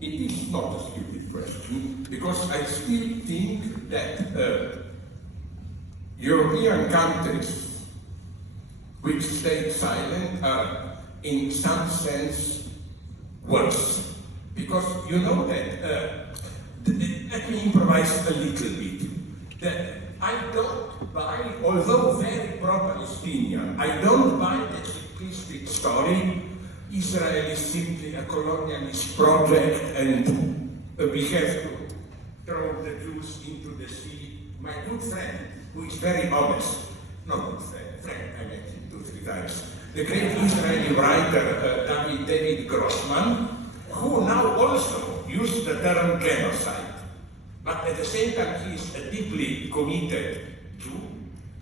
it is not a stupid question, because I still think that European countries which stayed silent are in some sense worse. Because you know that, let me improvise a little bit, that I don't buy, although very pro-Palestinian, I don't buy the simplistic story, Israel is simply a colonialist project and we have to throw the Jews into the sea. My good friend, who is very honest, not good friend, I met him 2-3 times, the great Israeli writer David Grossman, who now also used the term genocide. But at the same time, he is a deeply committed Jew.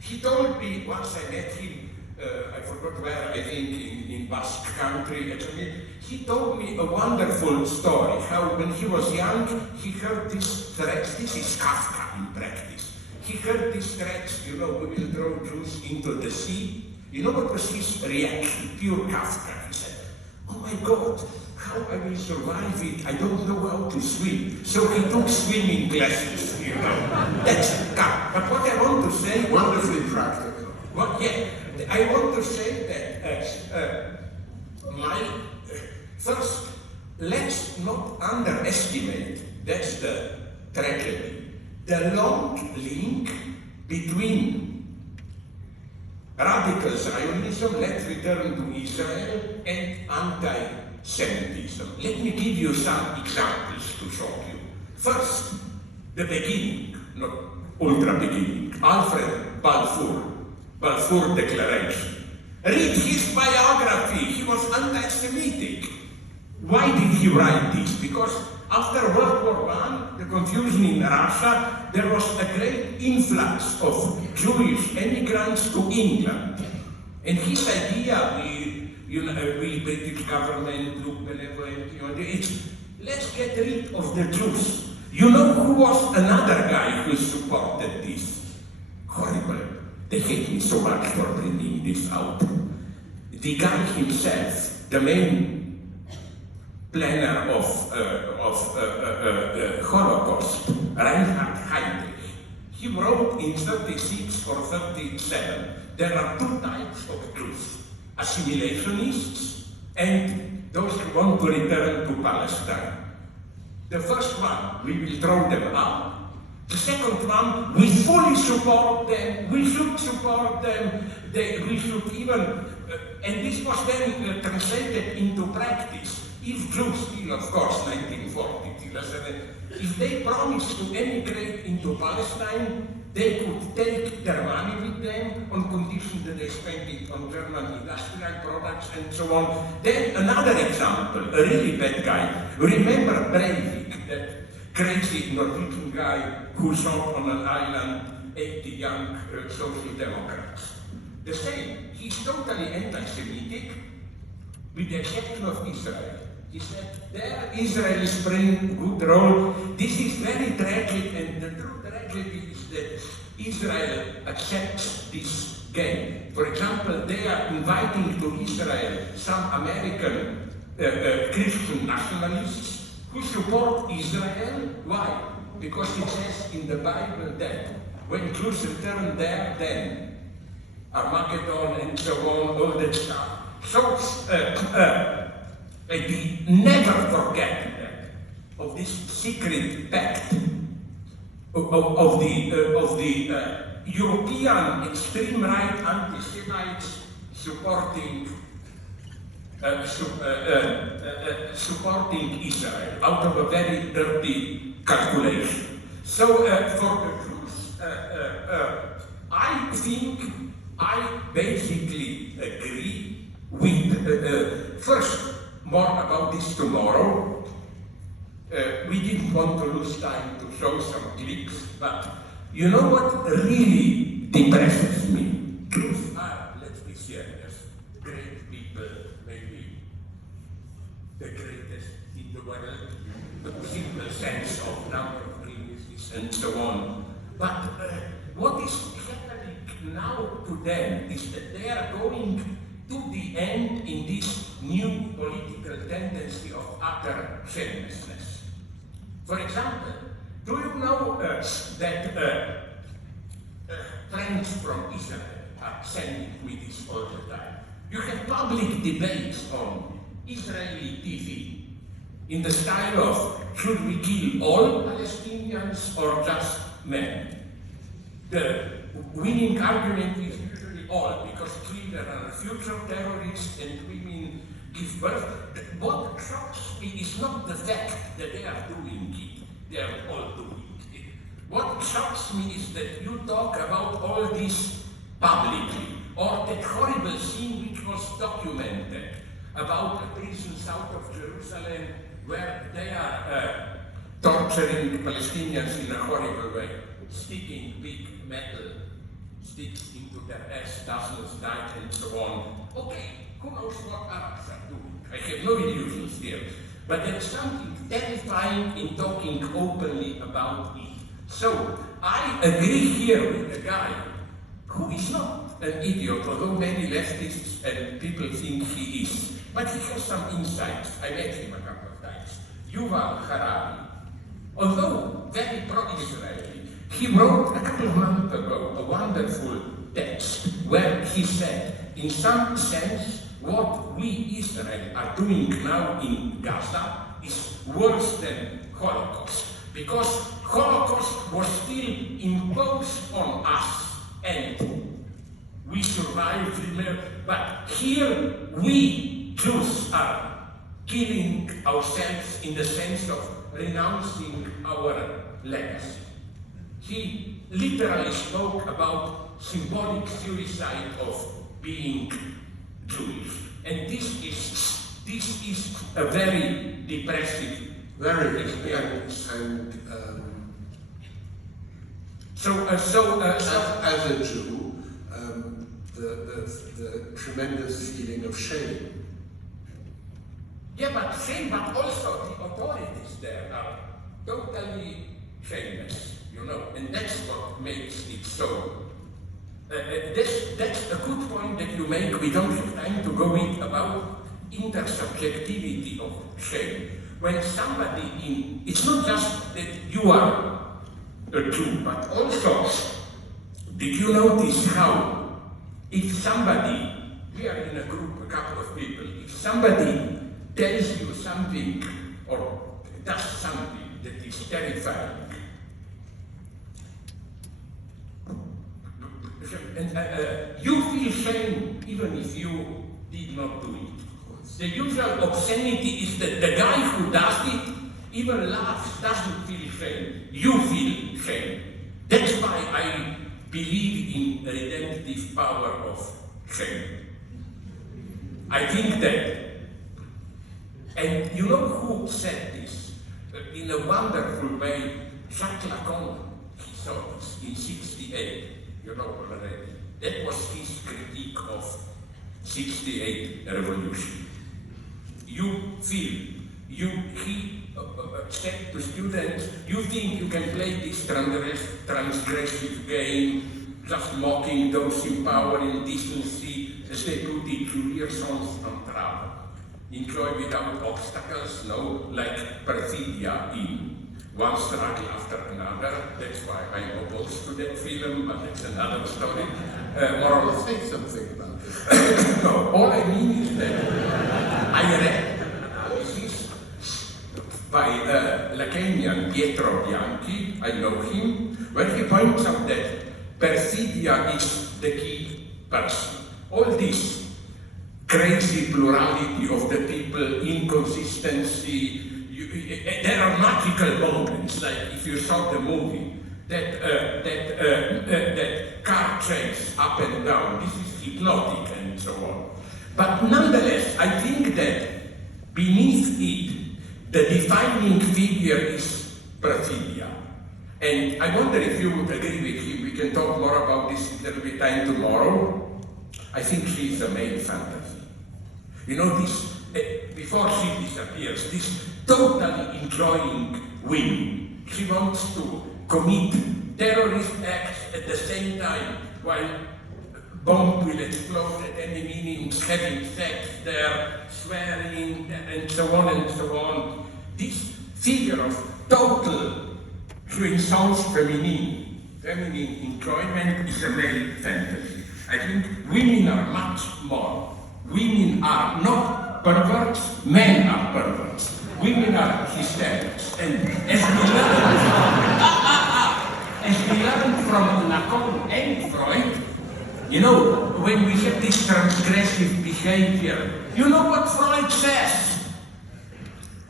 He told me, once I met him, I forgot where, I think in Basque country, actually, he told me a wonderful story, how when he was young, he heard these threats, this is Kafka in practice. He heard these threats, you know, we will throw Jews into the sea. You know what was his reaction? Pure Kafka. He said, oh my God, how I will survive it? I don't know how to swim. So he took swimming classes, you know. That's Kafka. But what I want to say... Wonderfully practical. Well, yeah, I want to say that first, let's not underestimate, that's the tragedy, the long link between radical Zionism, let's return to Israel, and anti-Semitism. Let me give you some examples to show you. First, the beginning, not ultra beginning, Alfred Balfour Declaration. Read his biography, he was anti-Semitic. Why did he write this? Because after World War I, the confusion in Russia, there was a great influx of Jewish immigrants to England. And his idea, we British government look benevolent, it's let's get rid of the Jews. You know who was another guy who supported this? Horrible. They hate me so much for bringing this out. The guy himself, the main planner of Holocaust, Reinhard Heydrich, he wrote in 36 or 37, there are two types of Jews, assimilationists and those who want to return to Palestine. The first one, we will throw them out. The second one, we fully support them, we should support them, we should even, and this was then translated into practice. If Jews still, of course, 1940, if they promised to emigrate into Palestine, they could take their money with them on condition that they spend it on German industrial products and so on. Then another example, a really bad guy. Remember Breivik, that crazy Norwegian guy who shot on an island 80 young social democrats. The same, he's totally anti-Semitic, with the exception of Israel. He said, there Israel is playing a good role. This is very tragic, and the true tragedy is that Israel accepts this game. For example, they are inviting to Israel some American Christian nationalists who support Israel. Why? Because it says in the Bible that when Jews return there, then Armageddon and so on, all that stuff. So we never forget of this secret pact of the European extreme right anti-Semites supporting Israel out of a very dirty calculation. So for the Jews, I think I basically agree with, first, more about this tomorrow. We didn't want to lose time to show some clips, but you know what really depresses me? Jews are, let's be serious, great people, maybe the greatest in the world, the simple sense of number of privileges and so on. But what is happening now to them is that they are going to the end in this new political tendency of utter shamelessness. For example, do you know that friends from Israel are sending me this all the time? You have public debates on Israeli TV in the style of, should we kill all Palestinians or just men? The winning argument is usually all, because children are future terrorists and women give birth. What shocks me is not the fact that they are doing it, they are all doing it. What shocks me is that you talk about all this publicly, or that horrible scene which was documented about a prison south of Jerusalem where they are torturing Palestinians in a horrible way, sticking big metal sticks into their ass, dozens died, and so on. Okay, who knows what Arabs are doing? I have no illusions here. But there is something terrifying in talking openly about it. So, I agree here with a guy who is not an idiot, although many leftists and people think he is. But he has some insights. I met him a couple of times. Yuval Harari. Although very pro-Israeli, he wrote a couple of months ago a wonderful text where he said, in some sense, what we Israel are doing now in Gaza is worse than Holocaust, because Holocaust was still imposed on us and we survived, but here we Jews are killing ourselves in the sense of renouncing our legacy. He literally spoke about symbolic suicide of being Jewish. And this is a very depressive experience. As a Jew, the tremendous feeling of shame. Yeah, but shame, but also the authorities there are totally shameless, you know, and that's what makes it so. That's a good point that you make. We don't have time to go in about intersubjectivity of shame. When somebody it's not just that you are a Jew, but also, did you notice how if somebody, we are in a group, a couple of people, if somebody tells you something or does something that is terrifying, and you feel shame even if you did not do it. The usual obscenity is that the guy who does it even laughs, doesn't feel shame. You feel shame. That's why I believe in the redemptive power of shame. I think that. And you know who said this? In a wonderful way, Jacques Lacan, he saw this in '68. You know already. That was his critique of '68 revolution. You feel, he said to students, you think you can play this transgressive game, just mocking those in power in decency, as they put it, Julierson's entrave. Enjoy without obstacles, no, like perfidia in one struggle after another. That's why I'm opposed to that film, but that's another story. I'll say something about this. No, all I mean is that I read an analysis by Lacanian Pietro Bianchi, I know him, where he points out that perfidia is the key person. All this crazy plurality of the people, inconsistency, there are magical moments, like if you saw the movie, that car chase up and down, this is hypnotic and so on. But nonetheless, I think that beneath it, the defining figure is perfidia. And I wonder if you would agree with him. We can talk more about this if there will be time tomorrow. I think she is a male fantasy. You know, this, before she disappears, this totally enjoying women. She wants to commit terrorist acts at the same time while bomb will explode at any minute, having sex there, swearing, and so on and so on. This figure of total jouissance féminine, feminine enjoyment, is a male fantasy. I think women are much more. Women are not perverts, men are perverts. Women are hysterics. And as we learned from Lacan and Freud, you know, when we have this transgressive behavior, you know what Freud says?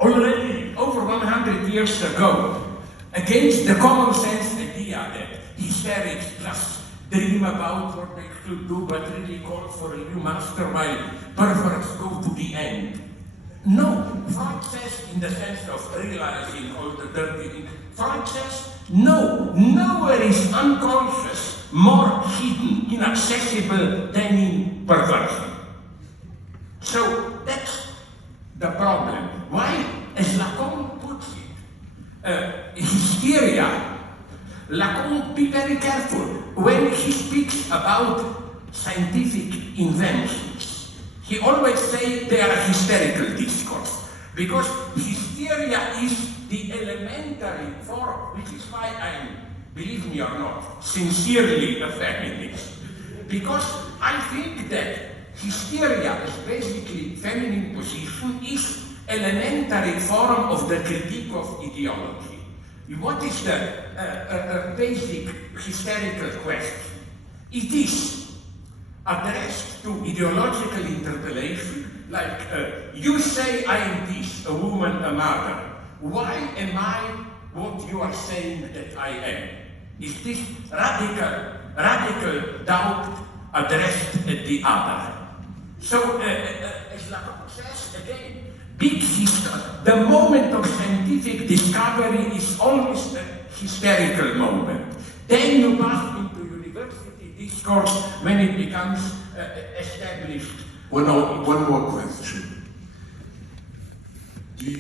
Already over 100 years ago, against the common sense idea that hysterics just dream about what they should do, but really call for a new master while perverts go to the end. No, Freud says, in the sense of realizing all the dirty things, Freud says, no, nowhere is unconscious more hidden, inaccessible than in perversion. So that's the problem. Why, as Lacan puts it, hysteria, Lacan, be very careful when he speaks about scientific inventions. He always says they are hysterical discourse, because hysteria is the elementary form, which is why I'm, believe me or not, sincerely a feminist. Because I think that hysteria, as basically feminine position, is elementary form of the critique of ideology. What is the basic hysterical question? It is addressed to ideological interpellation, like, you say I am this, a woman, a mother. Why am I what you are saying that I am? Is this radical doubt addressed at the other? So, as Lacan says again, big history, the moment of scientific discovery is always a hysterical moment. Then you pass into university discourse when it becomes established. One more question.